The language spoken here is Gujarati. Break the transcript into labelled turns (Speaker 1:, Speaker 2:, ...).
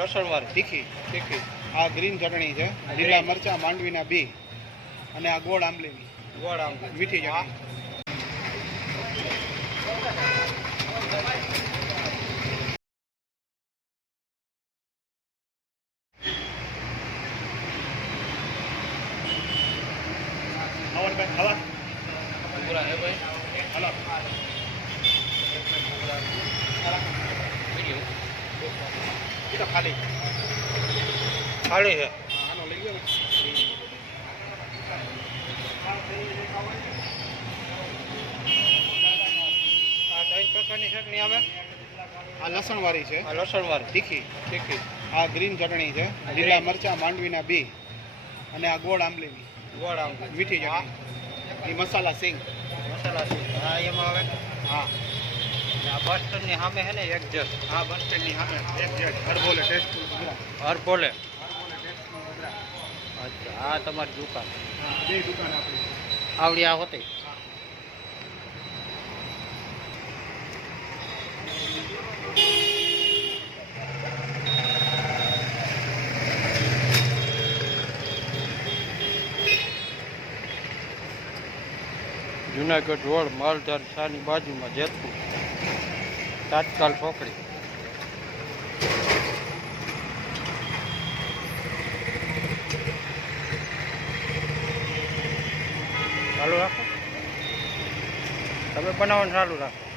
Speaker 1: લસણ વાળી
Speaker 2: તીખી
Speaker 1: તીખી.
Speaker 2: આ ગ્રીન ચટણી છે. લીલા મરચા માંડવીના બી. અને આ ગોળ આંબલીની.
Speaker 1: ગોળ આંબલી.
Speaker 2: મીઠી ચટણી. ખાવા
Speaker 1: પૂરા હે ભાઈ?
Speaker 2: હલો. એ તો ખાલી
Speaker 1: થાળી છે.
Speaker 2: હા, હાલો લઈ ગયો
Speaker 1: આ ત્રણ પ્રકારની ચટણી આવે.
Speaker 2: આ લસણવાળી છે.
Speaker 1: આ લસણવાળી.
Speaker 2: તીખી
Speaker 1: તીખી.
Speaker 2: આ ગ્રીન ચટણી છે. લીલા મરચા માંડવીના બી. અને આ ગોળ આંબલીની.
Speaker 1: ગોળ આમ
Speaker 2: મીઠી ચટણી. એ મસાલા સિંગ.
Speaker 1: મસાલા સિંગ. હા એમાં આવે.
Speaker 2: હા.
Speaker 1: આ બસ સ્ટેન્ડની સામે છે ને એક જસ
Speaker 2: હા બસ સ્ટેન્ડની સામે. એક જેટ હરબોલે ટેસ્ટ
Speaker 1: હર અચ્છા આ તમારી દુકાન.
Speaker 2: બે દુકાન આપણી
Speaker 1: આવડી આ હોતી? જુનાગઢ રોડ માલધાર શાહની બાજુમાં જેતપુર. તાત્કાલ છોકરી ચાલુ રાખો. તમે બનાવવાનું ચાલુ રાખો.